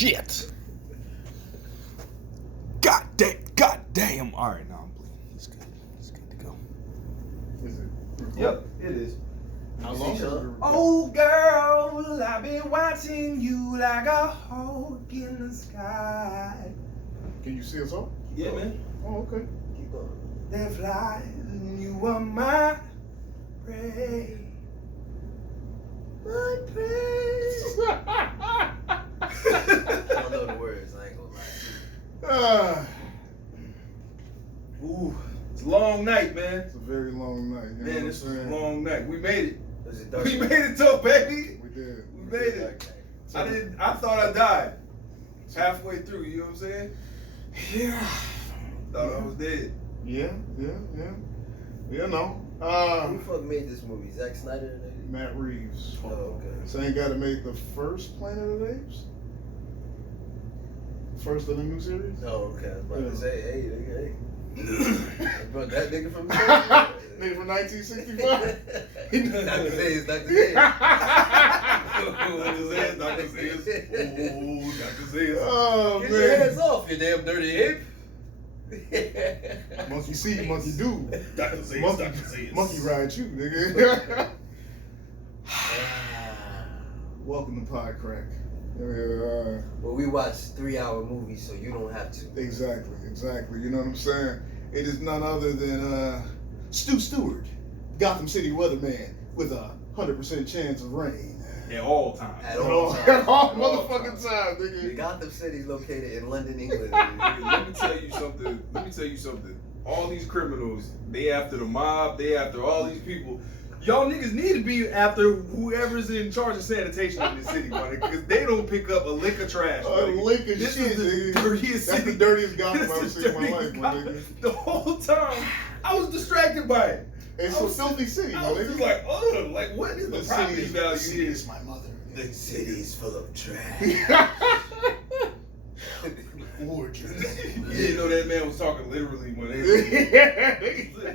shit. God damn. All right, now I'm bleeding. He's good. He's good to go. Is it recording? Yep, it is. How long is it recording? Oh, girl, I've been watching you like a hawk in the sky. Can you see us all? Yeah, man. Oh, okay. Keep going. That flies, and you are my prey. My prey. I don't know the words, I ain't gonna lie. Ooh, it's a long night, man. It's a very long night. You know Man, what this I'm was a saying? long night. We made it. Was it dark? We made it though, baby. We did. We made it. I thought I died halfway through. You know what I'm saying? Yeah. Thought I was dead. Yeah. You know. Who the fuck made this movie? Zack Snyder? Matt Reeves. Oh, okay. Same guy that made the first Planet of the Apes. First of the new series. Oh, okay. I was about Yeah. to say, hey, nigga, hey. Bro, that nigga from the Nigga from 1965. Dr. Zay's, Dr. Zay. Dr. Zay's. Oh, Dr. Zay's. Oh, Get man. your hands off, you damn dirty ape. Monkey see, monkey do. Dr. Zay's, Monkey, Dr. Zay's. monkey ride you, nigga. Welcome to Pod Crack. Well, we watch 3-hour movies, so you don't have to. Exactly. You know what I'm saying? It is none other than Stu Stewart, Gotham City weatherman, with a 100% chance of rain. At all times. At all times. At all At all motherfucking time, The nigga. Gotham City's located in London, England. Let me tell you something. All these criminals, they after the mob, they after all these people. Y'all niggas need to be after whoever's in charge of sanitation in this city, buddy, because they don't pick up a lick of trash. A buddy. lick of This shit, is the nigga. dirtiest That's city. the dirtiest Gotham This I've is seen in my dirtiest life, my Gotham. nigga. The whole time, I was distracted by it. It's I a was- filthy city, my I was nigga. just like, oh, like what is the property value here? my mother. The city's full of trash. Gorgeous. You didn't know that man was talking literally when they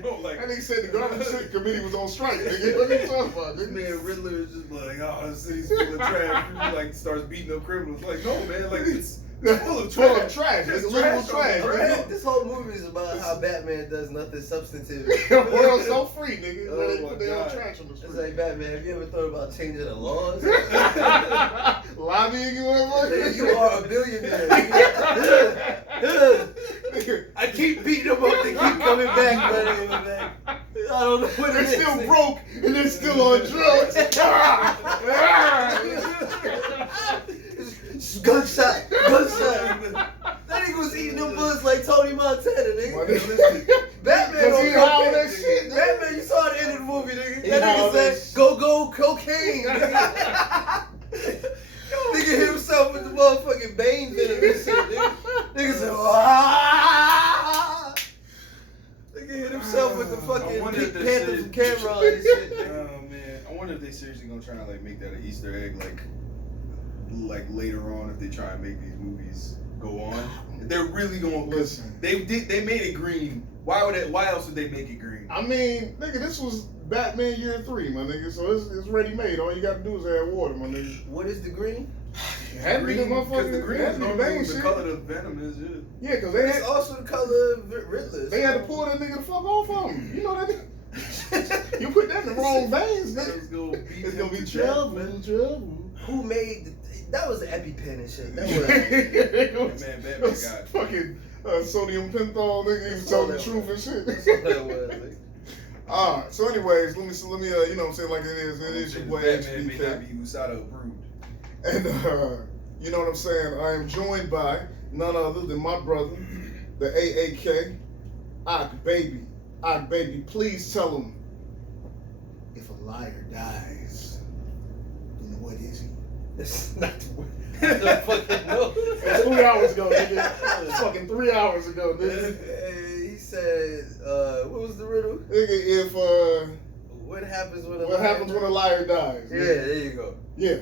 no, like And he said the Gotham City Committee was on strike, nigga. What are you talking about, this nigga? man Riddler is just like, oh, the city's full of trash. People like starts beating up criminals. Like, no, man, like it's full of trash. Full of trash. It's literal trash, nigga. This whole movie is about how Batman does nothing substantive. The world's so free, nigga. Oh They my put their own God. trash on the It's street. like, Batman, have you ever thought about changing the laws? Lobbying you, motherfucker? You are a billionaire. I keep beating them up, they keep coming back, buddy. I don't know what They're it is. still broke and they're still on drugs. Gunshot. That nigga was eating them bullets like Tony Montana, My nigga. nigga. Batman Cause he on high on cocaine. that shit, nigga. Batman, you saw the end of the movie, nigga. He That high on nigga that said, go cocaine, nigga. Nigga hit himself with the motherfucking Bane venom and shit, nigga. Nigga said, ah. Nigga hit himself with the I fucking wonder Pink if that Panther shit- from Cameron and shit, nigga. Oh man, I wonder if they seriously gonna try to like make that an Easter egg, like later on if they try and make these movies go on. If they're really going, because Listen. they made it green. Why else would they make it green? I mean, nigga, this was Batman Year 3, my nigga. So it's ready made. All you gotta do is add water, my nigga. What is the green? It had to be the Because motherfucking the green it had is to be normally Bane what the shit. color of Venom is. Yeah. Yeah, cause they It's had also the color of Riddler. they had to pull that nigga the fuck off of him. You know that nigga? You put that in the wrong veins, nigga. It's gonna be, It's gonna be trouble. Who made that was the EpiPen and shit. That was It was- Man, Batman it was got- fucking sodium pentothal, nigga. He was That's all telling the that truth and was. shit. That's all that was. Like. Alright, so anyways, let me you know what I'm saying, like it is your boy Batman may not HBK. be USADA approved. And you know what I'm saying, I am joined by none other than my brother, the AAK, Ak Baby, please tell him, if a liar dies, then what is he? It's not the fucking no. It's 3 hours ago, nigga. It's fucking 3 hours ago, nigga. He said, what was the riddle? Nigga, if What happens when a what liar happens when a dies? liar dies? Yeah, nigga? there you go. Yeah.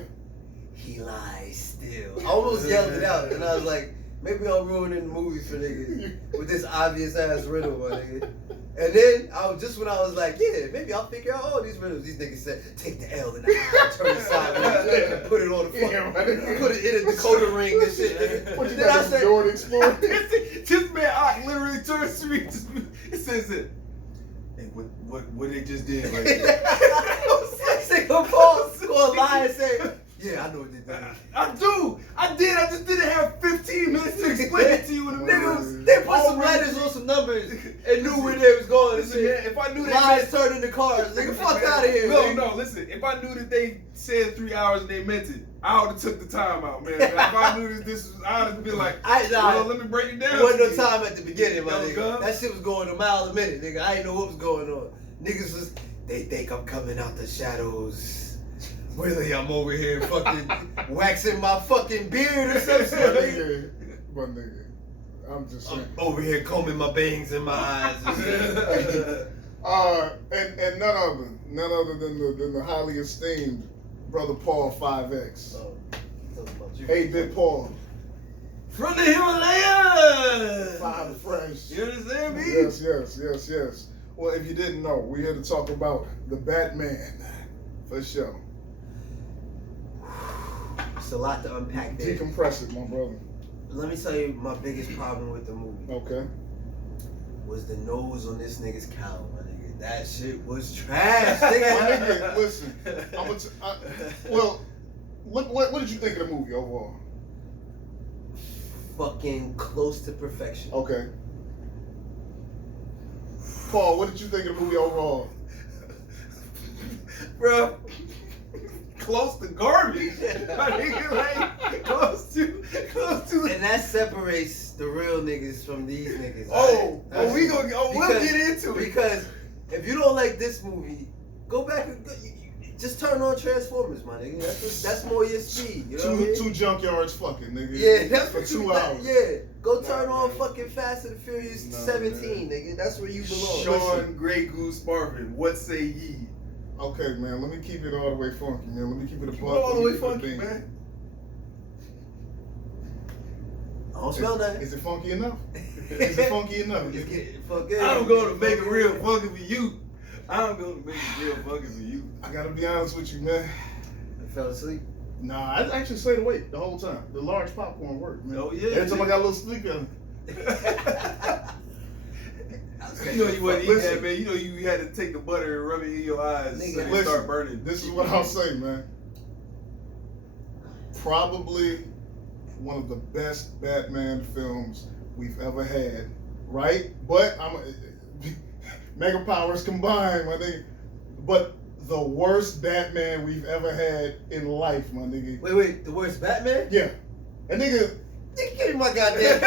He lies still. I almost yelled it out, and I was like, maybe I'm ruining the movie for niggas with this obvious ass riddle, my nigga. And then when I was like, yeah, maybe I'll figure out all these riddles. These niggas said, take the L in the eye, turn it sideways, put it on the fucking, put it in a decoder ring and shit. Nigga. What you Then I think, said, Jordan Explorer? This man Ock literally turns to me. It says it. Hey, what they just did right there? say go pause, go lie and say, yeah, I know what they did. I did. I just didn't have 15 minutes to explain it to you in a minute. Niggas, they put some letters on some numbers and knew where they was going. Listen, man, if I knew lies turned into cars, nigga, fuck out of here. No, listen. If I knew that they said 3 hours and they meant it, I would have took the time out, man. If I knew this was, I would have been like, well, let me break it down. There wasn't no time at the beginning, my Yo, nigga. God. That shit was going a mile a minute, nigga. I didn't know what was going on. Niggas was, they think I'm coming out the shadows. Really, I'm over here fucking waxing my fucking beard or some shit, nigga. My nigga, I'm just saying. I'm over here combing my bangs in my eyes and shit. And none other than the highly esteemed brother Paul 5X. Oh, Hey, Big Paul. From the Himalayas! Five fresh. You understand me? Yes. Well, if you didn't know, we're here to talk about the Batman. For sure. It's a lot to unpack there. Decompress it, my brother. Let me tell you my biggest problem with the movie. Okay. Was the nose on this nigga's cowl, my nigga. That shit was trash, nigga. My nigga, listen. What did you think of the movie overall? Fucking close to perfection. Okay. Paul, what did you think of the movie overall? Bro, close to garbage. My nigga, like, close to. And that separates the real niggas from these niggas. We'll Because- get into it. Because if you don't like this movie, go back and just turn on Transformers, my nigga. That's more your speed. You know what I mean? Two junkyards fucking, nigga. Yeah, that's for what 2 you hours. Yeah, go turn Nah, on man. fucking Fast and the Furious Nah, 17, nigga. That's where you belong. Sean Grey Goose Marvin, what say ye? Okay, man, let me keep it all the way funky, man. Let me keep it a Keep it buck. all the way Let me keep it a funky, bean. man. I don't smell nothing. Is it funky enough? Is it funky enough? Just get it fucking. I'm going to make it real funky for you. I'm going to make it real funky for you. I gotta be honest with you, man. I fell asleep. Nah, I actually stayed awake the whole time. The large popcorn worked, man. Oh, yeah. Every time I got a little sleep in. You know you wasn't eating Listen. that, man. You know you had to take the butter and rub it in your eyes Nigga, so they listen, start burning. This is what I'll say, man. Probably one of the best Batman films we've ever had, right? But mega powers combined, my nigga. But the worst Batman we've ever had in life, my nigga. Wait, the worst Batman? Yeah, that nigga. Nigga, give me my goddamn.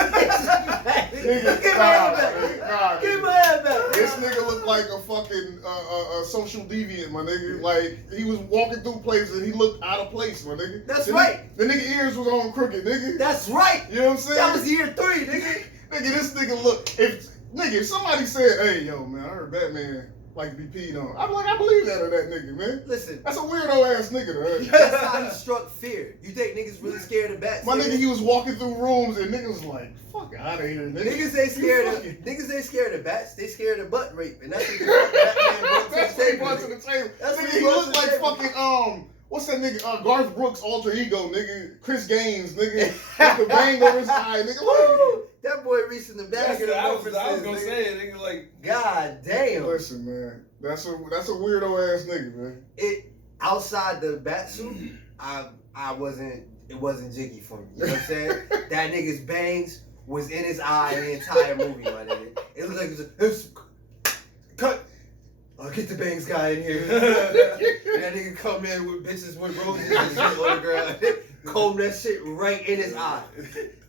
Give me my Nah, hand back. nah, Give me nigga. my hand back. This nigga looked like a fucking a social deviant, my nigga. Like, he was walking through places and he looked out of place, my nigga. That's the right. The nigga ears was on crooked, nigga. That's right. You know what I'm saying? That was year 3, nigga. Nigga, this nigga look. If somebody said, hey, yo, man, I heard Batman like to be peed on. I'm like, I believe that of that nigga, man. Listen, That's a weirdo ass nigga, man. that's how he struck fear. You think niggas really scared of bats? My nigga, he was walking through rooms and niggas was like, fuck out of here, nigga. Niggas ain't scared of niggas ain't scared of bats. They scared of butt rape, and that's what Batman brought That's to what the he brought to table. the table. That's what Nigga, he he brought looked to the like table. fucking, what's that nigga, Garth Brooks' alter ego, nigga, Chris Gaines, nigga, with the bang over his eye, nigga. Woo! That boy reaching the bag of the I was references, gonna nigga. say it, nigga, like, God damn. Listen, man, that's a weirdo ass nigga, man. It outside the bat suit, it wasn't jiggy for me. You know what I'm saying? That nigga's bangs was in his eye the entire movie, my nigga. It looked like it was cut. I'll get the bangs guy in here. And that nigga come in with bitches with roses and shit on the ground. Comb that shit right in his eye.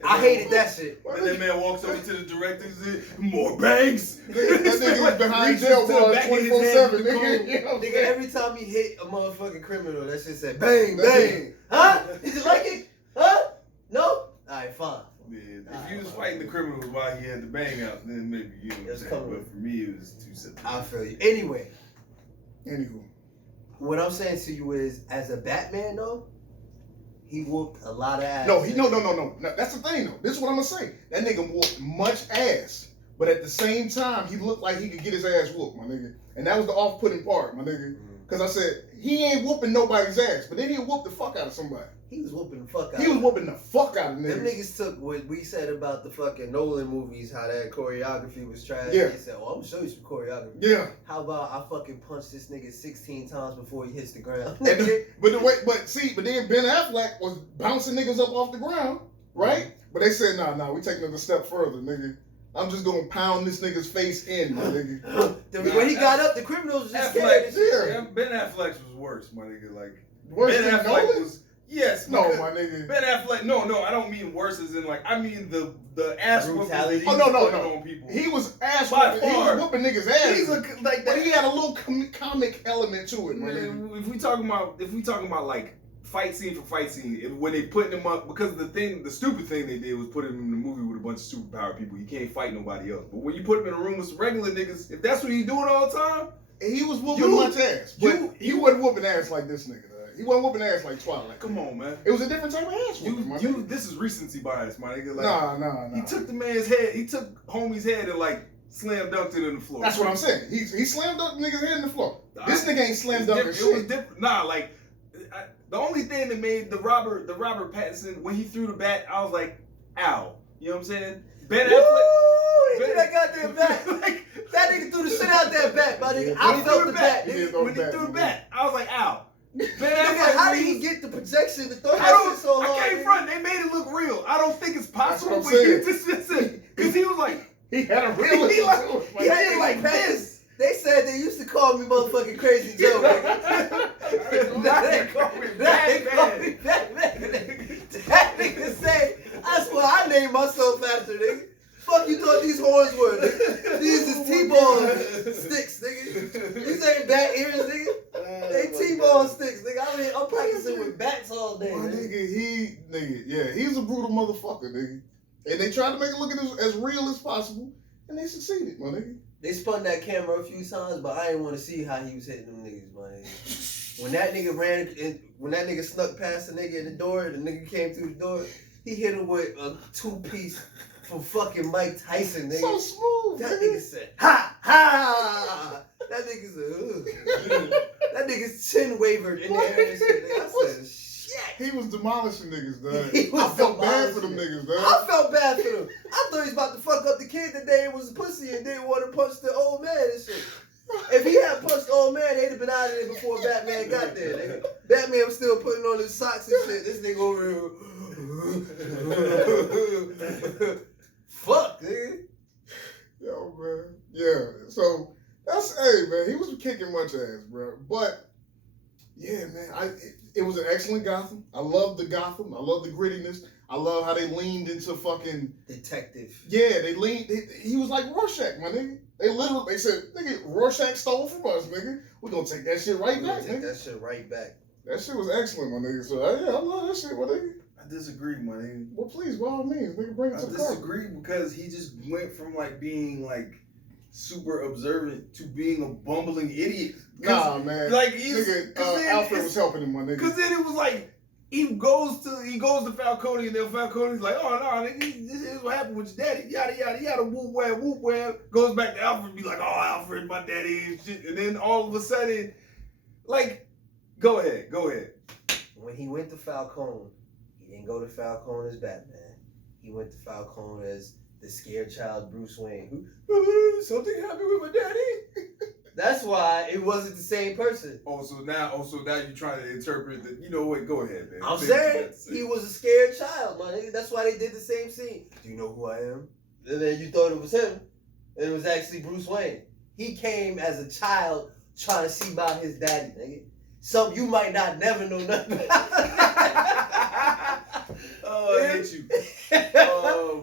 I hated that shit. And that man walks over to the director and says, more bangs. That nigga was behind Reaches jail to the bars back of his head 24/7, with the nigga. comb. You know what I'm Nigga, saying? every time he hit a motherfucking criminal, that shit said bang, bang. Huh? Did you like it? Huh? No? Alright, fine. Yeah, if you was fighting the criminals while he had the bang out, then maybe you know what I'm It's saying. coming. But for me, it was too simple. I feel you. Anyway, Anywho. what I'm saying to you is, as a Batman though, he whooped a lot of ass. No, that's the thing though. This is what I'm gonna say. That nigga whooped much ass, but at the same time, he looked like he could get his ass whooped, my nigga. And that was the off-putting part, my nigga. Because I said, he ain't whooping nobody's ass, but then he'll whoop the fuck out of somebody. He was whooping the fuck out. He was whooping the fuck out of niggas. Them niggas took what we said about the fucking Nolan movies, how that choreography was trash. Yeah. They said, "Oh, I'm gonna show you some choreography." Yeah. How about I fucking punch this nigga 16 times before he hits the ground? But then Ben Affleck was bouncing niggas up off the ground, right? But they said, nah, we taking it a step further, nigga. I'm just gonna pound this nigga's face in, my nigga. When he got up, the criminals was just scared. Yeah, Ben Affleck's was worse, my nigga. Like Worse Ben than Affleck Nolan? was. Yes, No, my nigga. Ben Affleck. No, I don't mean worse as in like. I mean the ass whooping that he Oh, was no. putting on people. He was ass By whooping. He far. was whooping niggas' ass. He's like but that. he had a little comic element to it, my nigga. Man, if we talking about like fight scene for fight scene, when they putting him up, because the stupid thing they did was put him in the movie with a bunch of superpower people. He can't fight nobody else. But when you put him in a room with some regular niggas, if that's what he's doing all the time, He was whooping much ass, but he wasn't whooping ass like this nigga. He wasn't whooping ass like Twilight. come on, man. It was a different type of ass whooping, my nigga. This is recency bias, my nigga. Like, Nah. He took the man's head. He took homie's head and like slam dunked it in the floor. That's what I'm saying. He slam dunked the nigga's head in the floor. This nigga ain't slam dunking shit. It was different. Nah, like the only thing that made the Robert Pattinson when he threw the bat, I was like, ow. You know what I'm saying? Ben Affleck. He threw that goddamn bat. That nigga threw the shit out that bat, my nigga. I felt the bat. When he threw the bat, I was like, ow. Ben Nigga, how did he get the projection to throw that shit so hard? I can't front. They made it look real. I don't think it's possible, That's but what I'm he just said because he was like, He had a real he did it like this. They said they used to call me motherfucking Crazy Joe, nigga. They call me Batman. That nigga said, that's what I named myself after, nigga. Fuck you thought these horns were, nigga. These is T-ball sticks, nigga. These ain't bat ears, nigga. They T-ball sticks, nigga. I'm practicing with bats all day, My nigga. he's a brutal motherfucker, nigga. And they tried to make it look as real as possible, and they succeeded, my nigga. They spun that camera a few times, but I didn't want to see how he was hitting them niggas, my nigga. When that nigga snuck past the nigga in the door, the nigga came through the door, he hit him with a 2-piece from fucking Mike Tyson, nigga. So smooth, That nigga said, ha, ha. That nigga said, ugh. That nigga's chin wavered in the air and shit, nigga. I said, shit. He was demolishing niggas, dog. He was I felt bad for them demolishing niggas, dog. I felt bad for them. I thought he was about to fuck up the kid that day was a pussy and didn't want to punch the old man and shit. If he had punched the old man, they'd have been out of there before Batman got there, nigga. Batman was still putting on his socks and shit. This nigga over here. Fuck, nigga. Yo, man. Yeah. So hey, man, he was kicking much ass, bro. But yeah, man, it was an excellent Gotham. I love the Gotham. I love the grittiness. I love how they leaned into fucking detective. Yeah, they leaned. He was like Rorschach, my nigga. They said, nigga, Rorschach stole from us, nigga. We're gonna take that shit right back, nigga. That shit right back. That shit was excellent, my nigga. So yeah, I love that shit, my nigga. I disagree, my nigga. Well, please, by all means, nigga, bring it to the court. I disagree because he just went from like being like super observant to being a bumbling idiot. Nah, man. Like Alfred was helping him, my nigga. Because then it was like he goes to Falcone and then Falcone's like, oh no, nigga, this is what happened with your daddy. Yada yada yada. Whoop wham. Goes back to Alfred and be like, oh, Alfred, my daddy and shit. And then all of a sudden, like, go ahead. When he went to Falcone, he didn't go to Falcone as Batman. He went to Falcone as the scared child Bruce Wayne. Something happened with my daddy. That's why it wasn't the same person. So now you're trying to interpret that. You know what? Go ahead, man. I'm saying he was a scared child, my nigga. That's why they did the same scene. Do you know who I am? And then you thought it was him. And it was actually Bruce Wayne. He came as a child trying to see about his daddy, nigga. Something you might not never know nothing about. Oh, I hate you.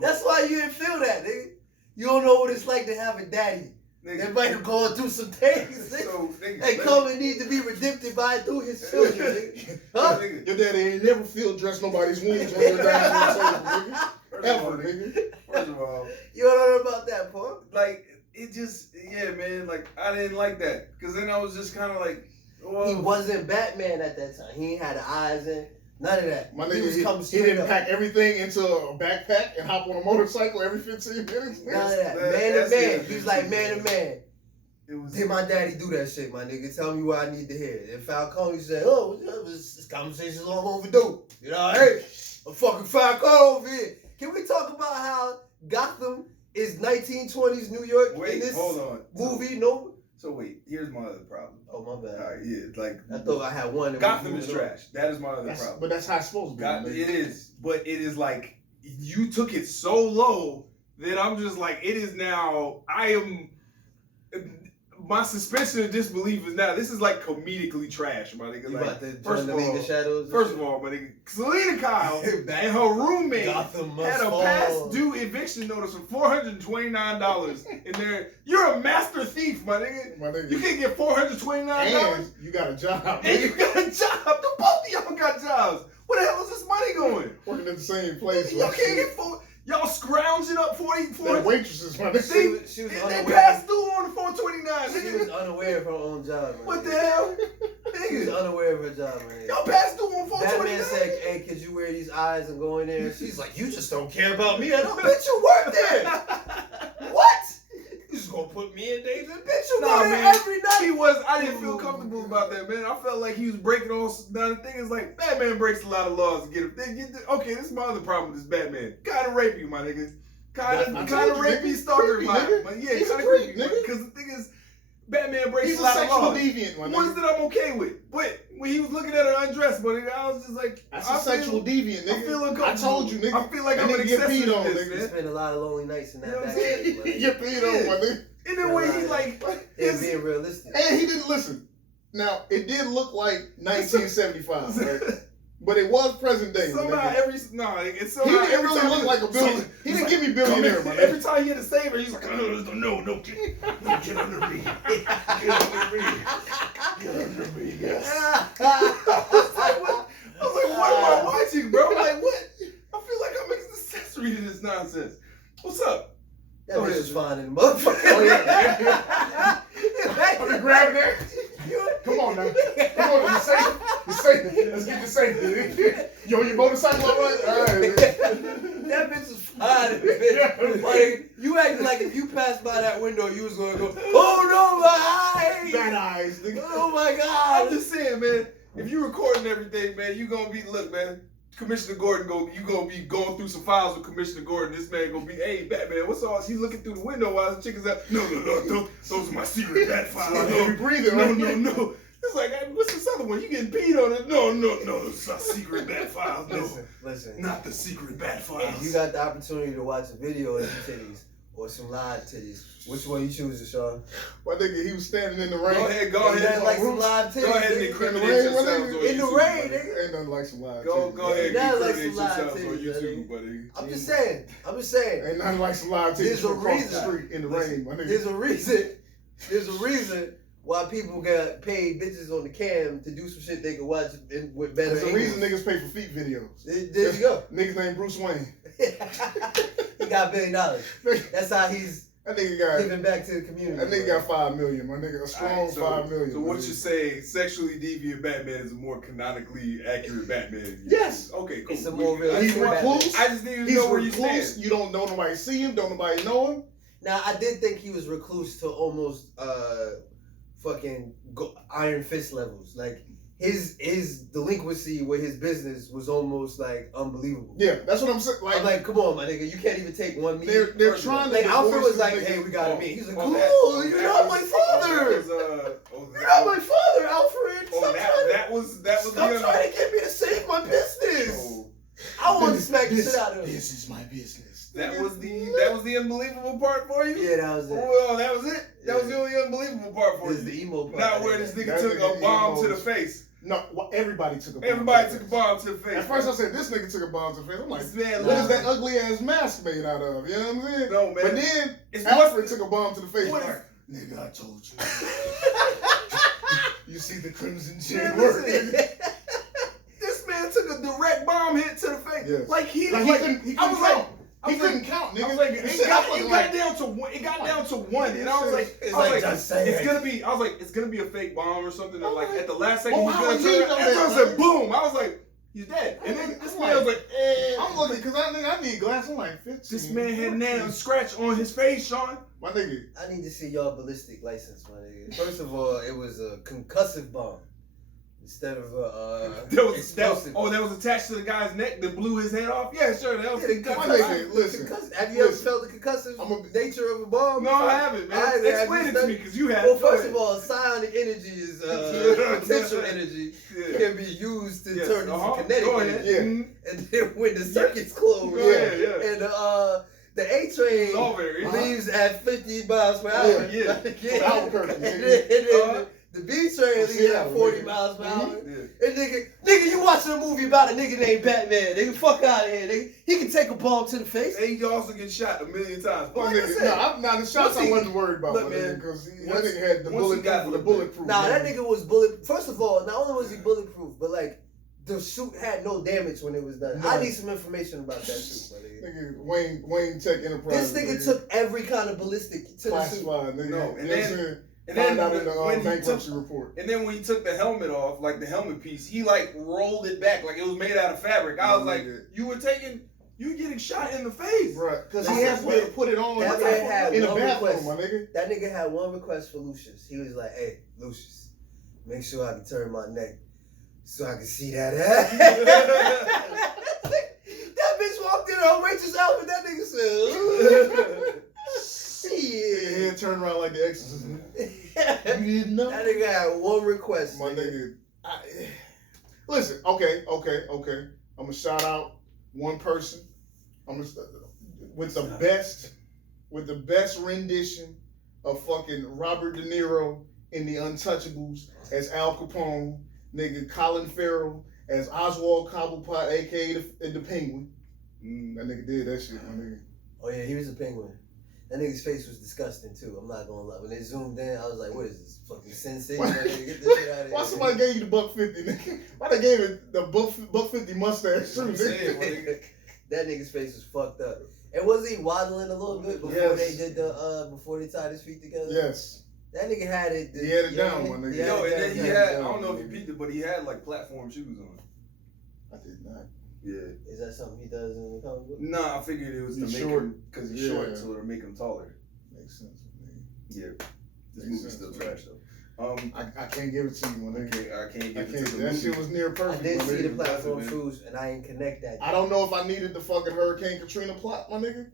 That's why you didn't feel that, nigga. You don't know what it's like to have a daddy. Nigga. That might have gone through some things. So, nigga, and come and need to be redempted by through his children, nigga. Huh? Your daddy ain't never field dressed nobody's wounds on your dad's nigga. Ever, nigga. First of all, you don't know about that, Paul? Like, it just, yeah, man, like, I didn't like that. Because then I was just kind of like, well. He wasn't Batman at that time. He ain't had the eyes in. None of that. My He was coming nigga, he straight didn't up. pack everything into a backpack and hop on a motorcycle every 15 minutes. None of that. Man, Man to that's man. good. He was like man to man. It was. Did my daddy do that shit, my nigga? Tell me what I need to hear. And Falcone said, "Oh, this conversation's long overdue. You know, hey, I'm fucking Falcone over here." Can we talk about how Gotham is 1920s New York in Wait, this hold on. movie? No. So wait, here's my other problem. Oh my bad. All right, yeah, like I thought I had one. That Gotham was is trash. That is my other problem. But that's how it's supposed to be. God, nigga. it is, but it is like you took it so low that I'm just like it is now. I am. My suspension of disbelief is now. This is like comedically trash, my nigga. You Like, about to first join the of League all, of Shadows? First of all, my nigga, Selena Kyle and her roommate Gotham must had a fall. past due eviction notice for $429 in there. You're a master thief, my nigga. My nigga. You can't get $429. And you got a job. And you got a job. The both of y'all got jobs. Where the hell is this money going? Working at the same place. Y'all can't get y'all scrounging up 40. They're waitresses, my nigga. She was They unaware. passed due on the 429. She was unaware of her own job. Man. What the hell? She was Nigga, unaware of her job, man. y'all passed due on Batman 429. said, "Hey, could you wear these eyes and go in there?" She's like, "You just don't care about me. I don't. Bitch, you work there. What? You just gonna put me in David? Bitch, you Nah, go there man. every night." He was. I didn't feel comfortable about that, man. I felt like he was breaking all. Now the thing is, like, Batman breaks a lot of laws to get him. Okay, this is my other problem with this Batman. Kind of rapey, my nigga. Kind of rapey, nigga. stalker, Creepy, my. nigga. But yeah, He's kind a of creepy, creep, nigga. because the thing is, Batman breaks He's a a lot of sexual laws. deviant, my Ones nigga. that I'm okay with, but when he was looking at her undressed, but I was just like, That's I a sexual feel, deviant, I feel nigga. uncomfortable. I told you, nigga. I feel like That I'm an nigga get accessory peed to on, this, nigga. You man. spent a lot of lonely nights in You that know what I'm back. saying? man. You peed on, my nigga. And then when he like, It's being realistic. And he didn't listen. Now, it did look like 1975, right? But it was present day. my somehow nigga. it's He somehow didn't every really time look like a billionaire. He didn't give me billionaire, my every nigga. time he had to save her, he's like, no, get under me, get under me, get under me, yes. I was like, what am I watching, bro? Like, what? I feel like I'm an accessory to this nonsense. What's up? That bitch was fine in the motherfucker. Oh, yeah. Are we grabbing that? Come on now. Come on, you safe. You safe. Let's get you safe, dude. You on your motorcycle all right? All right. That bitch was fine in the bitch. Yeah. Like, you acted like if you passed by that window, you was gonna go, "Oh no, my eyes! Bad eyes, nigga. Oh my I'm god!" just saying, man, if you recording everything, man, you gonna be, look, man, Commissioner Gordon, you gonna be going through some files with Commissioner Gordon. This man gonna be, hey, Batman, what's all? He's looking through the window while the chick is out. No, those are my secret bat files. Heavy breathing, No, right? no. It's like, hey, what's this other one? You getting peed on it? No, those are secret bat files. No, Listen. not the secret bat If files. you got the opportunity to watch a video of some titties or some live titties, which one you choosing, Sean? My nigga, he was standing in the rain. Go ahead, Ain't nothing like some live titties. Go ahead and nigga. incriminate rain, yourselves on nigga. In the YouTube, rain, buddy. nigga. Ain't nothing like some live Go titties. ahead and Not like incriminate some live yourselves on titties, YouTube, buddy. I'm just saying. Ain't nothing like some live titties There's a from across the reason. street in the rain, my nigga. There's a reason why people got paid bitches on the cam to do some shit they can watch with better There's a angles. reason niggas pay for feet videos. There you go. Niggas named Bruce Wayne. He got $1 billion. That's how he's That nigga got giving back to the community. that nigga got 5 million, my nigga. A strong Alright, so, 5 million. So my what nigga. you say? Sexually deviant Batman is a more canonically accurate Batman. Yes. Okay, cool. It's a more He's realistic Batman. recluse. I just need to He's know where you recluse. stand. You don't know nobody see him. Don't nobody know him. Now I did think he was recluse to almost fucking Iron Fist levels. Like his delinquency with his business was almost like unbelievable. Yeah, that's what I'm saying. I'm like, come on, my nigga, you can't even take one meeting. They're trying to Like Alfred divorce was like, this hey, nigga. we got to meet. He's like, Oh, cool, that- you're that not was- my father. You're not my father, Alfred. Stop trying that was Stop trying to get me to save my business. Oh, I want to smack the shit out of him. This is my business. that was the unbelievable part for you. Yeah, that was it. Well, that was it. That was the only unbelievable part for This is you. the emo part. Not where this nigga That took nigga a bomb to the emos. face. No, well, everybody took a bomb. Everybody to the took a face. bomb to the face. At first, I said this nigga took a bomb to the face. I'm like, This man what is lied. that ugly ass mask made out of? You know what I'm saying? No, man. But then It's Alfred took a bomb to the face. What Like, is- nigga, I told you. You see the crimson Man, chain listen, work. nigga. This man took a direct bomb hit to the face. Yes. Like he Like, he I was couldn't like, count. He couldn't count, nigga. I was like, You it said, got, I was it like, got down to one. It got down to one, and I was like, It's I was like, like, just say it's it. gonna be. I was like, it's gonna be a fake bomb or something. And like at the last second, Oh, he's how gonna would turn. you And know then I that, said, man? boom. I was like, He's dead. And then this I'm man was like, I'm looking because I need glass. I'm like 15. this man had a scratch on his face, Sean. My nigga. I need to see y'all ballistic license, my nigga. First of all, it was a concussive bomb instead of a explosive. That was attached to the guy's neck that blew his head off. Yeah, sure, that was Yeah, My nigga, listen. Have you ever felt the concussive nature of a bomb? No, I haven't, man. Explain it to me, because you have. Well, first of all, psionic energy is potential energy can be used to turn into kinetic energy. Yeah. And then when the circuits close, and the A train leaves at 50 miles per hour. Albuquerque. And then the B train leaves at 40 miles per hour. And nigga, you watching a movie about a nigga named Batman. Nigga, fuck out of here. Nigga, he can take a bomb to the face. And he also get shot a million times. The shots I wasn't worried about, look, man, because that nigga had the bulletproof. Nah, that nigga was bullet. First of all, not only was he bulletproof, but like the suit had no damage when it was done. I need some information about that suit, my nigga. Nigga, Wayne Tech Enterprise. This nigga took every kind of ballistic to the suit. Nigga. No, and then out in the bankruptcy report. And then when he took the helmet off, like the helmet piece, he like rolled it back like it was made out of fabric. I was like, you were getting shot in the face, bro. Because he has to put it on in the bathroom, my nigga. That nigga had one request for Lucius. He was like, "Hey, Lucius, make sure I can turn my neck so I can see that ass." That bitch walked in her Rachel's outfit. That nigga said, "Shit." Head turned around like the Exorcist. You didn't know. That nigga had one request. My nigga. Listen, okay. I'm gonna shout out one person. With the best rendition of fucking Robert De Niro in The Untouchables as Al Capone, nigga Colin Farrell as Oswald Cobblepot, aka the Penguin. That nigga did that shit, my nigga. Oh yeah, he was a penguin. That nigga's face was disgusting too. I'm not gonna lie. When they zoomed in, I was like, "What is this? Fucking Sin City? Get this shit out of here." Why somebody gave you the $150, nigga? Why they gave it the $150 mustache too, nigga? That nigga's face was fucked up. And wasn't he waddling a little bit before they did before they tied his feet together? Yes. That nigga had it. He had it down, my nigga. Yo, and then he had, I don't know if you peeped it, but he had like platform shoes on. I did not. Yeah. Is that something he does in the comic book? Nah, I figured it was to make him, because he's short, so to make him taller. Makes sense with me. Yeah. This movie's still trash though. I can't give it to you, my nigga. I can't give it to the That movie. shit was near perfect. I did see the nigga. platform shoes, and I didn't connect that. I don't know if I needed the fucking Hurricane Katrina plot, my nigga.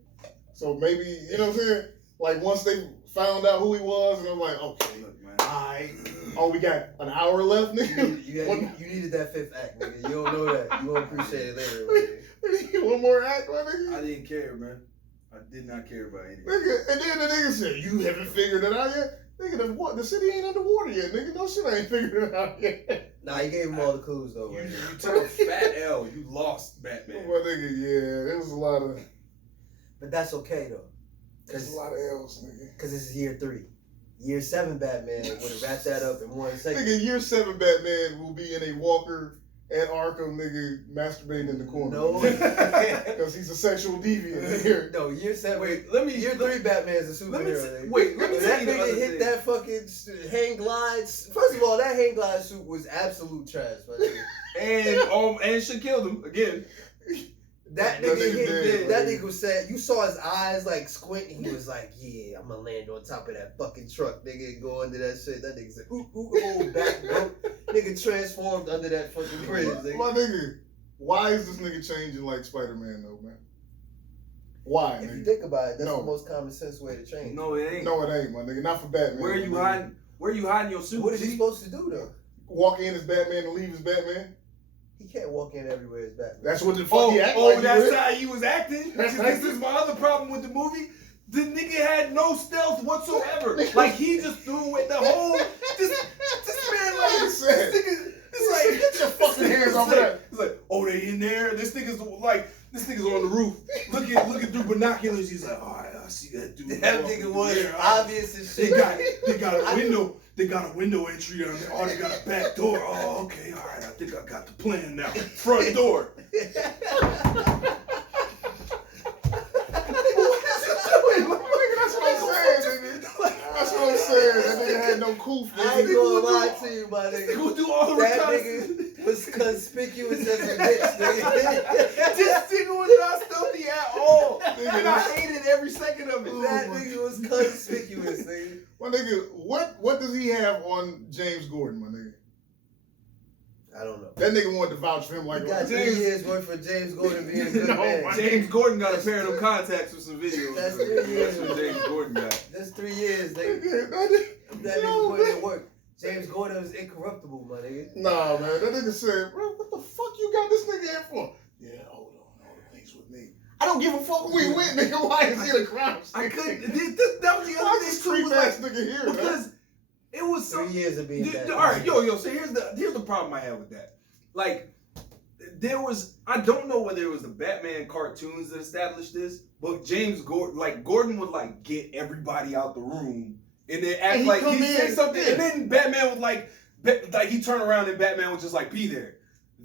So maybe, you know what I'm saying? Like once they found out who he was, and I'm like, okay, look, man. alright. Oh, we got an hour left, nigga. You needed that fifth act, nigga. You don't know that. You won't appreciate it later. One more act, my nigga. I didn't care, man. I did not care about anything. Nigga, and then the nigga said, "You haven't figured it out yet." Nigga, the city ain't underwater yet, nigga. No shit, I ain't figured it out yet. Nah, he gave him all the clues though. You took a fat L. You lost Batman. Well, nigga, yeah, there was a lot of. But that's okay though. There's a lot of L's, nigga. Because this is year 3. Year 7 Batman would have wrapped that up in 1 second. Nigga, year 7 Batman will be in a walker at Arkham, nigga, masturbating in the corner. No. Because he's a sexual deviant, nigga. No, year 7. Wait, Year 3 Batman's a superhero. Let me that tell you the nigga other hit thing. that fucking hang glides. First of all, that hang glide suit was absolute trash, my nigga. And she killed him again. That nigga hit. That nigga was sad. You saw his eyes like squint. He was like, "Yeah, I'm gonna land on top of that fucking truck, nigga, and go under that shit." That nigga said, "Ooh, back broke." Nigga transformed under that fucking bridge. Nigga. My nigga, why is this nigga changing like Spider-Man though, man? Why? If nigga? you think about it, that's the most common sense way to change. No, it ain't. No, it ain't, my nigga. Not for Batman. Where are you hiding? Where you hiding your suit? What is he supposed to do though? Walk in as Batman and leave as Batman? He can't walk in everywhere as Batman. That's what the fuck he acted like. That's how he was acting. This is my other problem with the movie. The nigga had no stealth whatsoever. Like he just threw away the whole. This man like this nigga. It's like get your fucking hands off that. It's like, oh, they in there. This nigga's on the roof, looking through binoculars. He's like, all right, I see that dude. That nigga was obvious as shit. They got a window. They got a window entry on there. Oh, they got a back door. Oh, okay, all right. I think I got the plan now. Front door. What is he doing? That's what I'm saying, nigga. That's what I'm saying. That nigga had no coof. I ain't gonna lie to you, my nigga. Who do all the That reconnaissance? nigga was conspicuous as a bitch. And I hated every second of it. That nigga was conspicuous, nigga. My nigga, what does he have on James Gordon, my nigga? I don't know. That nigga wanted to vouch for him like He got 3 years work for James Gordon being a good No, man. my James Gordon got a pair of them contacts with some videos. That's 3 years. That's what James Gordon got. That's 3 years, nigga. That Yo, nigga put man. in work. James Gordon was incorruptible, my nigga. Nah, man, that nigga said, bro, what the fuck you got this nigga in for? Yeah, hold on, he's with me. I don't give a fuck who he with, nigga. Why is he in a crime scene? I couldn't. That was the Why other is this thing too. creep Was ass like, nigga here, man? because it was 3 so. years of being Dude, bad. all right, yo. So here's the problem I have with that. Like, I don't know whether it was the Batman cartoons that established this, but Gordon would like get everybody out the room and then act And like come he said in, something, yeah. and then Batman would like he turned around and Batman would just like be there.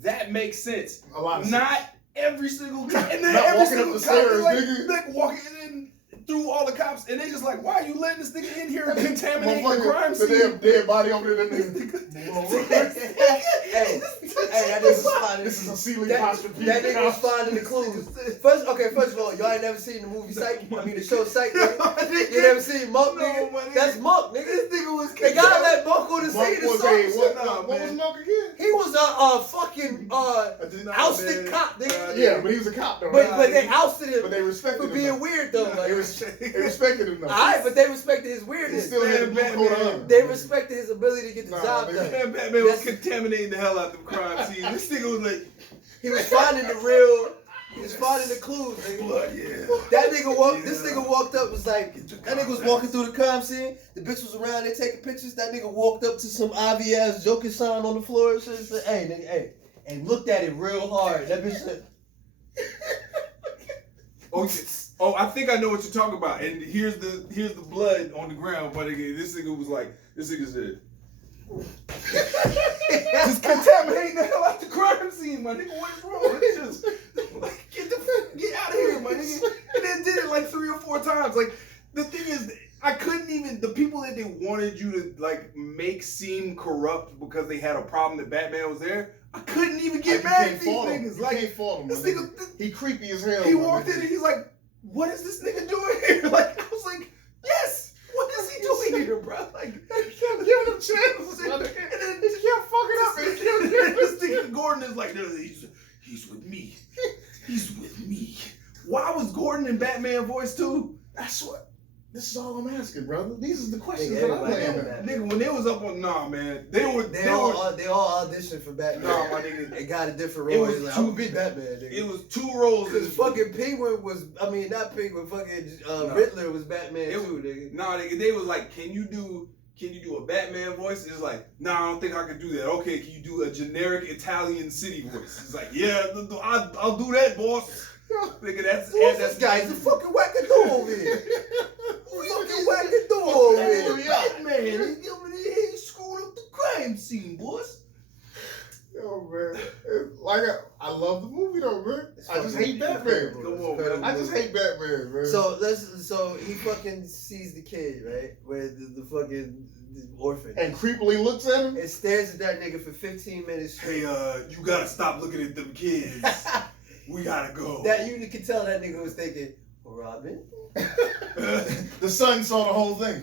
That makes sense. A lot of Not every single cop, and then Not every walking up single the cop stairs, like, nigga. like walking in through all the cops, and they just like, why are you letting this nigga in here and contaminating the Motherfucker, crime the scene? damn dead body over there, that nigga. Hey, that nigga was finding. This is a ceiling That apostrophe. nigga was finding the clues. First of all, y'all ain't never seen the movie Psych. I mean the show Psych. Nigga. You never seen Monk, No, nigga? my nigga. That's Monk, nigga. This nigga was They gotta let Monk on the Monk scene. was what was Monk again? He was a fucking ousted cop, nigga. Yeah, but he was a cop though. But right? they ousted him But they respected for him. being though. weird though. They respected him though. Alright, but they respected his He weirdness. still had the blue coat on. They respected his ability to get the Nah, job nigga. done. Batman was contaminating the hell out of the crime scene. This nigga was like, He was finding the real. He was finding the clues, nigga. blood, yeah. That nigga walked. This nigga walked up. Was like that nigga was walking through the crime scene. The bitch was around there taking pictures. That nigga walked up to some Ivy ass Joker sign on the floor and said, "Hey, nigga, hey," and looked at it real hard. That bitch said, Oh, I think I know what you're talking about. And here's the blood on the ground. But again, this nigga said, just contaminating the hell out the crime scene, my nigga. What is wrong? It's just like get out of here, my nigga. And then did it like 3 or 4 times. Like the thing is, I couldn't even the people that they wanted you to like make seem corrupt because they had a problem that Batman was there. I couldn't even get mad at these niggas. Like can't fault him. this my nigga, He creepy as hell. he my walked nigga. in and he's like, "What is this nigga doing here?" Like I was like, "Yes, what is he doing here, bro?" Like He kept giving him chances. and And then then he kept fucking up. And he kept giving this nigga Gordon is like, "No, he's with me. He's with me." Why was Gordon in Batman voice too? That's what. This is all I'm asking, brother. These are the questions Nigga, that I'm everybody laying know at. that. Nigga, when they was up on man, they all auditioned for Batman. Nah, my nigga. They got a different It role. was He's like, too- I'm gonna be Batman, nigga. It was 2 roles. Because fucking Penguin was, I mean, not Penguin, fucking Riddler was Batman too, nigga. Nah, nigga, they was like, can you do a Batman voice? It's like, nah, I don't think I can do that. Okay, can you do a generic Italian city voice? It's like, yeah, I'll do that, boss. Nigga, that's This guy's a fucking wackadoo over here. Fucking wackadoo over here. Batman. He screwed up the crime scene, boss. Yo, man. Like, I love the movie, though, man. I just hate Batman. Come on, man. I just hate Batman, man. So he fucking sees the kid, right? Where the fucking orphan. And creepily looks at him. And stares at that nigga for 15 minutes Hey, straight. you gotta stop looking at them kids. We gotta go. That you could tell that nigga was thinking, Robin? The son saw the whole thing.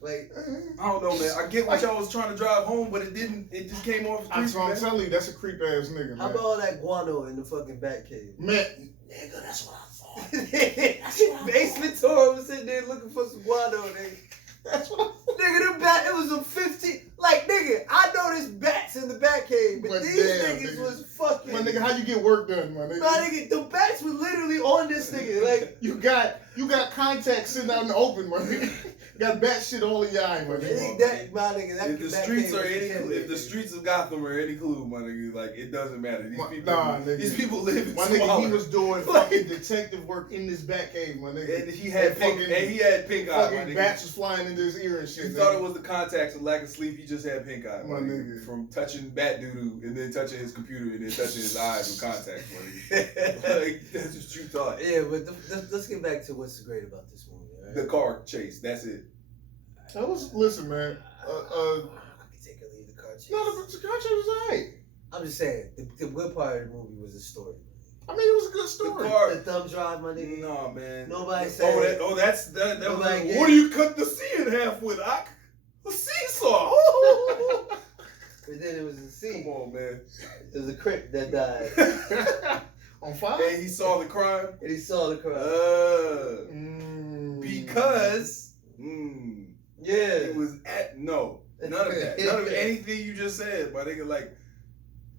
Like, I don't know, man. I get what y'all was trying to drive home, but it didn't. It just came off. That's what I'm man. telling you. That's a creep ass nigga, how man. about all that guano in the fucking Batcave? Man, nigga, that's what I thought. Ace Ventura was sitting there looking for some guano, nigga. That's what I thought. Nigga, the bat, it was a 15. Like, nigga, I know there's bats in the Batcave, but these damn, niggas nigga. was fucking. My nigga, how you get work done, my nigga? My nigga, the bats were literally on this nigga. Like, You got contacts sitting out in the open, my nigga. Got bat shit all in your eye, my it nigga. ain't that, my nigga. That If the Batcave streets was are any, contaminated, if the nigga. streets of Gotham are any clue, my nigga, like it doesn't matter. Nigga. These people live in My nigga, squalor. he was doing fucking detective work in this bat cave, my nigga. and he had pink, fucking, and he had pink eye, my fucking nigga. bats was flying into his ear and You shit. thought nigga. it was the contacts and lack of sleep. He just had pink eye, My nigga. From touching bat doo doo and then touching his computer and then touching his eyes with contacts, my nigga. Like that's what you thought. Yeah, but let's get back to what's great about this movie. Right? The car chase. That's it. Listen, man. I can take or leave the car chase. No, the car chase was alright. I'm just saying, the good part of the movie was the story. I mean, it was a good The story. car. The thumb drive, my nigga. No, man. Nobody said. That's that. Nobody What do you cut the C in half with? A seesaw. But then it was a scene. Come on, man. It was a Crip that died. On fire? And he saw the crime. And he saw the crowd. Because. Yeah. It was at none of that. None of anything you just said, my nigga. Like,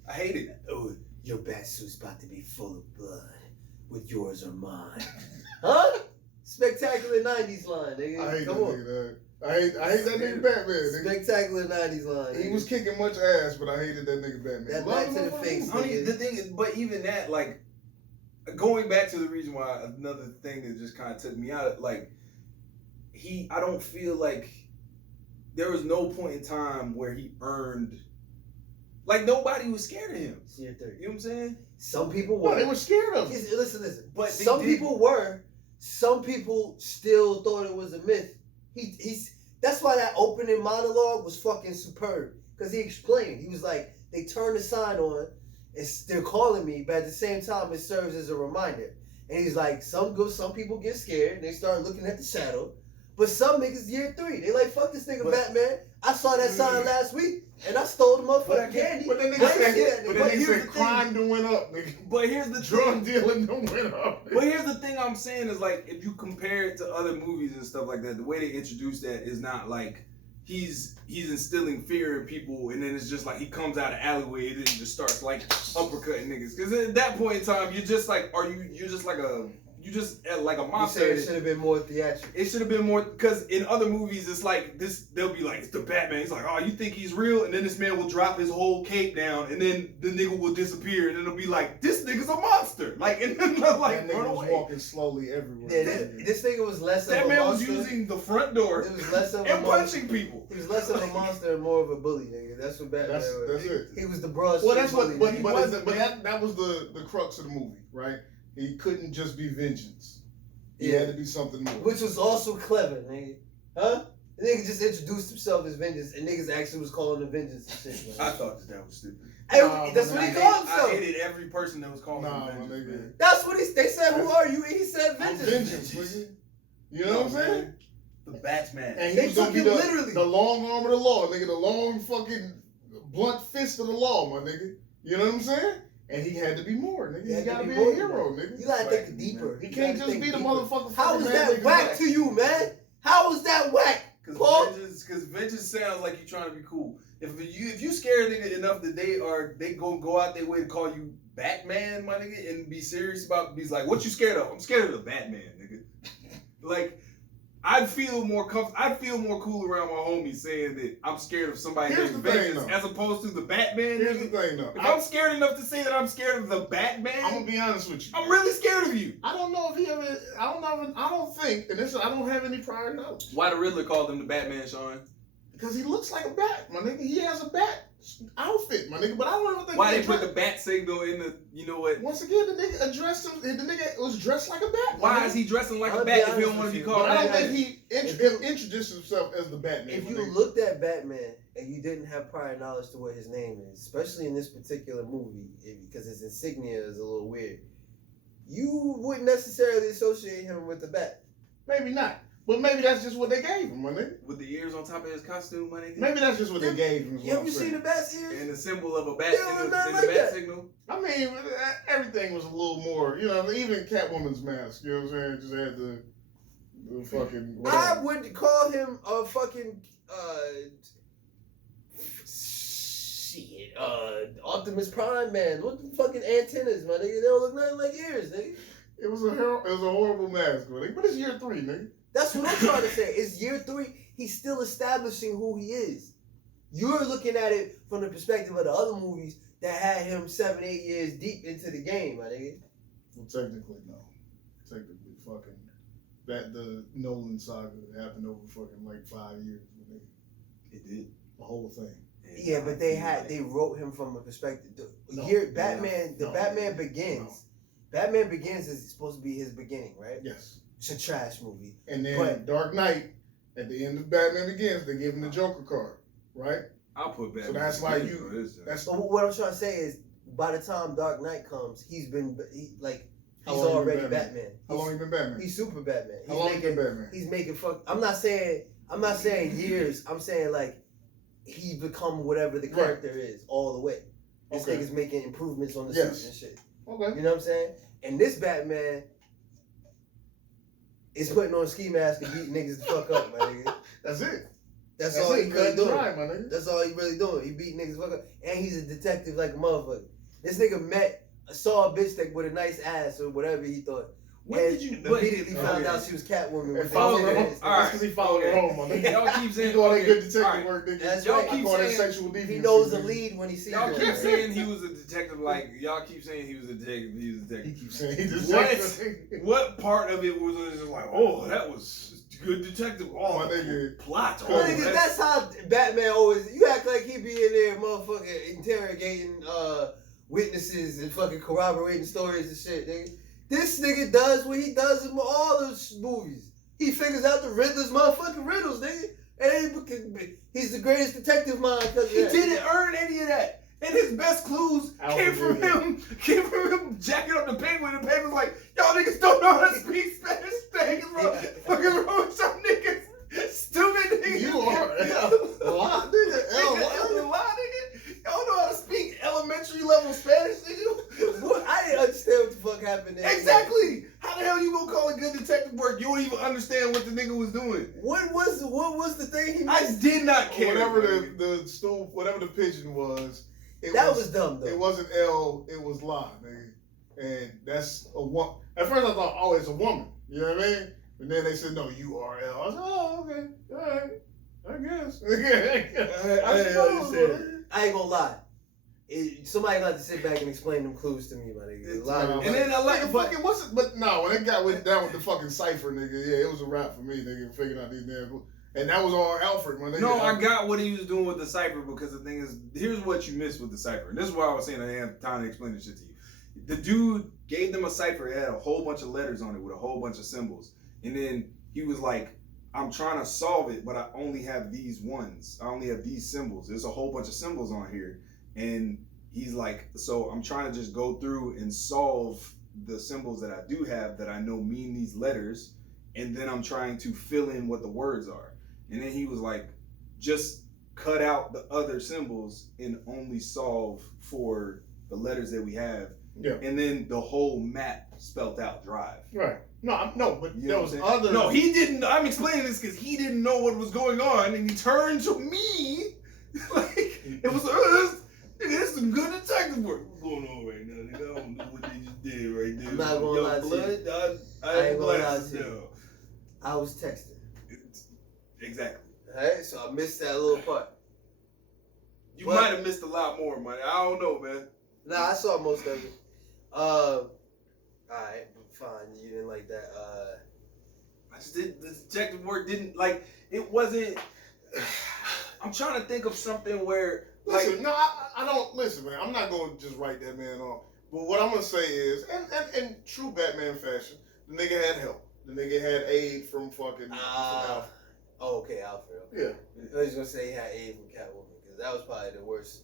I hate it. Oh, your bat suit's about to be full of blood, with yours or mine. Huh? Spectacular 90s line, nigga. I hate Come that on. nigga, dog. I hate that nigga Batman, nigga. Spectacular 90s line. He nigga. was kicking much ass, but I hated that nigga Batman. That Love back him, to the love him. face. I mean, the thing is, but even that, like, going back to the reason why, another thing that just kind of took me out, like, I don't feel like there was no point in time where he earned, like, nobody was scared of him. It's year 3. You know what I'm saying? Some people Well, were. they were scared of him. Listen. But Some people were. Some people still thought it was a myth. He's that's why that opening monologue was fucking superb. Because he explained. He was like, they turned the sign on, and they're calling me, but at the same time, it serves as a reminder. And he's like, some people get scared, and they start looking at the shadow. But some niggas year 3, they like, fuck this nigga Batman. I saw that sign last week, and I stole the motherfucking candy. But then I nigga ain't said, scared, nigga. said crime done went up, nigga. But here's the Drug thing. dealing done went up. Nigga. But here's the thing I'm saying is, like, if you compare it to other movies and stuff like that, the way they introduce that is not like he's instilling fear in people, and then it's just like he comes out of alleyway and then just starts like uppercutting niggas. Because at that point in time, you're just like, you're just like a monster. You said it should have been more theatrical. It should have been more, because in other movies it's like this. They'll be like, it's the Batman. He's like, oh, you think he's real? And then this man will drop his whole cape down, and then the nigga will disappear, and it'll be like, this nigga's a monster. Like, and then they'll like that nigga run was away. walking slowly everywhere. Yeah, this nigga was less That of a man was monster. using the front door It was less of a and monster. punching people. He was less of a monster and more of a bully, nigga. That's what Batman That's was. it. He was the broad Well, street that's what. bully, But, nigga. that was the crux of the movie, right? He couldn't just be vengeance. He Yeah. had to be something more. Which was also clever, nigga. Huh? The nigga just introduced himself as Vengeance, and niggas actually was calling him Vengeance and shit. I Man. thought that was stupid. Hey, Nah, that's man. what he called I himself. hated every person that was calling Nah, him my Vengeance, nigga. man. That's what they said. Who are you? And he said I'm Vengeance. vengeance, nigga. You know what I'm saying? The Batman. And he They was gonna took be him literally. the long arm of the law, nigga. The long fucking blunt fist of the law, my nigga. You know what I'm saying? And he had to be more, nigga. He gotta be a hero, nigga. You gotta Right, think deeper. He You can't gotta just think be the deeper. motherfucker. How is fucking that nigga whack back. to you, man? How is that whack? Paul? Because vengeance sounds like you're trying to be cool. If you scare a nigga enough that they gonna go out their way to call you Batman, my nigga, and be serious about, be like, what you scared of? I'm scared of the Batman, nigga. Like, I'd feel more cool around my homies saying that I'm scared of somebody Here's named the thing, Vengeance though. as opposed to the Batman. Here's the nigga. thing, though. If I'm scared enough to say that I'm scared of the Batman, I'm gonna be honest with you. I'm really scared of you. I don't know if he ever. I don't think, and this I don't have any prior knowledge. Why the Riddler called him the Batman, Sean? Because he looks like a bat, my nigga. He has a bat outfit, my nigga. But I don't ever think. Why he they put the dressed- bat signal in the, you know what? Once again, the nigga addressed him. The nigga was dressed like a bat. my Why nigga. is he dressing like I'll a be bat if he honest don't want to with be you. called But I a don't bat? think he introduced himself as the Batman. If my you nigga. looked at Batman and you didn't have prior knowledge to what his name is, especially in this particular movie, because his insignia is a little weird, you wouldn't necessarily associate him with the bat. Maybe not. But maybe that's just what they gave him, my nigga. With the ears on top of his costume, my nigga? Maybe that's just what they gave him. is what Have I'm you saying. seen the bat's ears? And the symbol of a bat They don't in look the nothing like bat that. signal. I mean, everything was a little more, you know, even Catwoman's mask, you know what I'm saying? Just had the fucking, I whatever. would call him a fucking Optimus Prime man. What the fucking antennas, my nigga? They don't look nothing like ears, nigga. It was a horrible mask, my nigga. But it's year 3, nigga. That's what I'm trying to say. It's year 3. He's still establishing who he is. You're looking at it from the perspective of the other movies that had him 7, 8 years deep into the game, my nigga. Well, technically, no. Technically, fucking, the Nolan saga happened over fucking like 5 years, my nigga. It did. The whole thing. Yeah, but they wrote him from a perspective. No, Here, Batman, no, Batman Begins. no. Batman Begins is supposed to be his beginning, right? Yes. It's a trash movie. And then But- Dark Knight, at the end of Batman Begins, they give him the Joker card, right? I'll put Batman. So that's why Begins you- on this, That's But what I'm trying to say is by the time Dark Knight comes, he's How long he been already Batman? Batman. How long you been Batman? He's super Batman. How long you been Batman? He's making fuck. I'm not saying years. I'm saying like he become whatever the character is all the way. This nigga's making improvements on the suit and shit. Okay. You know what I'm saying? And this Batman is putting on a ski mask and beating niggas the fuck up, my nigga. That's it. That's all he really doing. Dry, my nigga. That's all he really doing. He beat niggas the fuck up. And he's a detective like a motherfucker. This nigga saw a bitch that with a nice ass or whatever he thought. When and did you immediately found out she was Catwoman? And followed her home. That's because he followed her home, my nigga. Y'all keep saying he do all that good detective work, nigga. That's y'all right. keep call that saying sexual deviance. He knows the lead when he sees y'all her. keep saying he was a detective. Like y'all keep saying he was a detective. He was a He detective. keeps saying he's a detective. What part of it was just like, oh, that was good detective? Oh, my nigga. plot. Well, nigga, that's how Batman always. You act like he be in there, motherfucking interrogating witnesses and fucking corroborating stories and shit, nigga. This nigga does what he does in all those movies. He figures out the Riddler's motherfucking riddles, nigga. And he's the greatest detective mind because He didn't earn any of that. And his best clues came from him jacking up the penguin. The penguin's like, y'all niggas don't know how to speak Spanish. Things wrong. Fucking wrong with some niggas. Stupid niggas. You are a lot, nigga. Y'all know how to speak elementary level Spanish, nigga? What? I didn't understand what the fuck happened there. Exactly. How the hell you gonna call it good detective work? You don't even understand what the nigga was doing. What was the thing he I missed? did not care. Whatever the stool, whatever the pigeon was, That was dumb though. It wasn't L, it was La, nigga. And that's a woman. At first I thought, oh, it's a woman. You know what I mean? And then they said, no, you are L. I was like, oh, okay, all right, I guess. I suppose. I ain't gonna lie. Somebody got to sit back and explain them clues to me, my nigga. And then I like, but no, when it got down with the fucking cipher, nigga, yeah, it was a wrap for me, nigga, figuring out these damn clues. And that was all Alfred, my nigga. No, I got what he was doing with the cipher because the thing is, here's what you missed with the cipher. And this is why I was saying I didn't have time to explain this shit to you. The dude gave them a cipher. It had a whole bunch of letters on it with a whole bunch of symbols. And then he was like, I'm trying to solve it, but I only have these ones. I only have these symbols. There's a whole bunch of symbols on here. And he's like, so I'm trying to just go through and solve the symbols that I do have that I know mean these letters. And then I'm trying to fill in what the words are. And then he was like, just cut out the other symbols and only solve for the letters that we have. Yeah. And then the whole map spelt out drive. Right. No, but You there know was what I'm saying? other. No, he didn't. I'm explaining this because he didn't know what was going on, and he turned to me like it was. Nigga, this is some good detective work. What's going on right now? Nigga, I don't know what they just did right there. I'm not gonna lie to you. I ain't gonna lie glasses to you. down. I was texting. Exactly. Alright, so I missed that little part. You might have missed a lot more, man. I don't know, man. Nah, I saw most of it. Alright, fine. You didn't like that. I just did the detective work. Didn't like it. Wasn't. I'm trying to think of something where. Listen, no, I don't listen, man. I'm not gonna just write that man off. But what I'm gonna say is, and in true Batman fashion, the nigga had help. The nigga had aid from fucking. From Alfred. Oh, okay, Alfred. Yeah. I was gonna say he had aid from Catwoman because that was probably the worst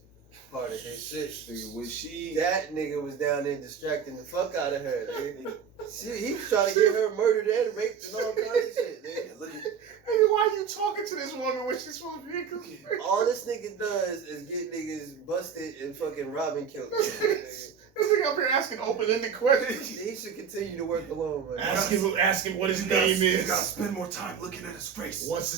part of his shit. Was she? That nigga was down there distracting the fuck out of her. Nigga. He was trying to get her murdered and raped and all kinds of shit. Nigga. Look at. Hey, why are you talking to this woman when she's supposed to be a conspiracy? All this nigga does is get niggas busted and fucking robbing killed. This nigga up here asking open-ended questions. He should continue to work alone, man. Ask him what his name is. You gotta spend more time looking at his face. What's his